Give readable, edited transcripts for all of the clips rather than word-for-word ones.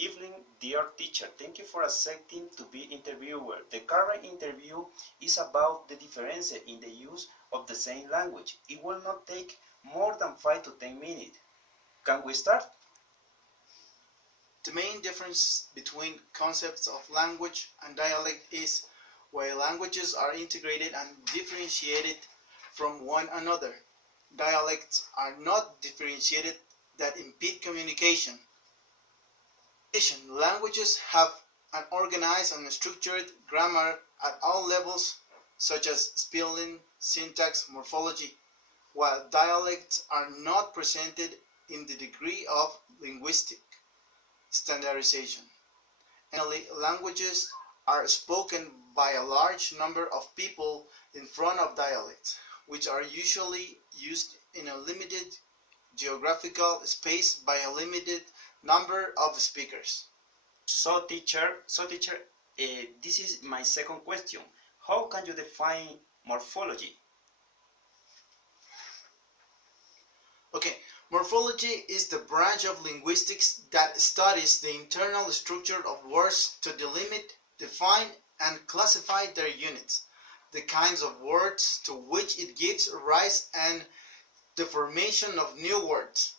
evening, dear teacher. Thank you for accepting to be interviewer. The current interview is about the difference in the use of the same language. It will not take more than 5 to 10 minutes. Can we start? The main difference between concepts of language and dialect is while languages are integrated and differentiated from one another, dialects are not differentiated that impede communication. In addition, languages have an organized and structured grammar at all levels, such as spelling, syntax, morphology, while dialects are not presented in the degree of linguistic standardization. Finally, languages are spoken by a large number of people in front of dialects, which are usually used in a limited geographical space by a limited number of speakers. So teacher, this is my second question. How can you define morphology? Okay, morphology is the branch of linguistics that studies the internal structure of words to delimit, define, and classify their units, the kinds of words to which it gives rise, and the formation of new words.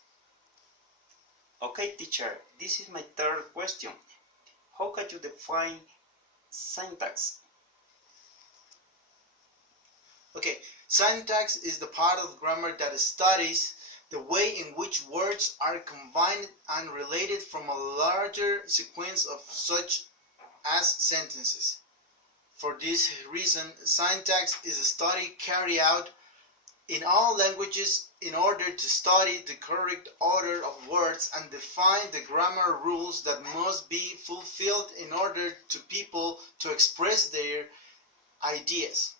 Okay, teacher, this is my third question. How can you define syntax? Okay, syntax is the part of grammar that studies the way in which words are combined and related from a larger sequence of such as sentences. For this reason, syntax is a study carried out in all languages in order to study the correct order of words and define the grammar rules that must be fulfilled in order to people to express their ideas.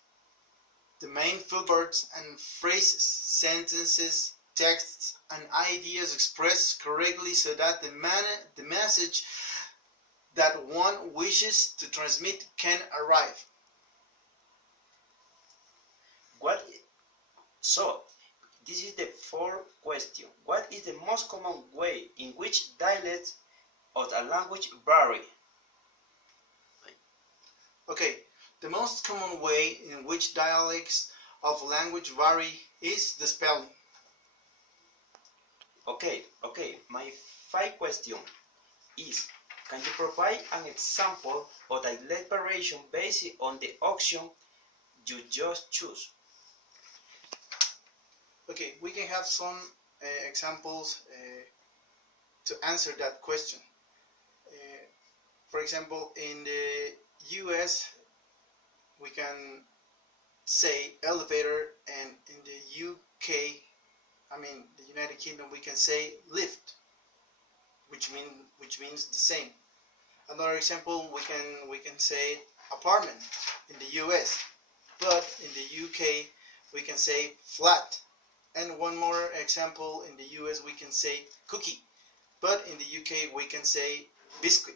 The main words and phrases, sentences, texts, and ideas expressed correctly so that the message that one wishes to transmit can arrive. So, this is the fourth question. What is the most common way in which dialects of a language vary? Okay, the most common way in which dialects of language vary is the spelling. Okay, my fifth question is, can you provide an example of dialect variation based on the option you just choose? Okay, we can have some examples to answer that question. For example, in the US, we can say elevator, and in the UK, the United Kingdom, we can say lift, which means the same. Another example, we can say apartment in the US, but in the UK we can say flat. And one more example, in the US we can say cookie, but in the UK we can say biscuit.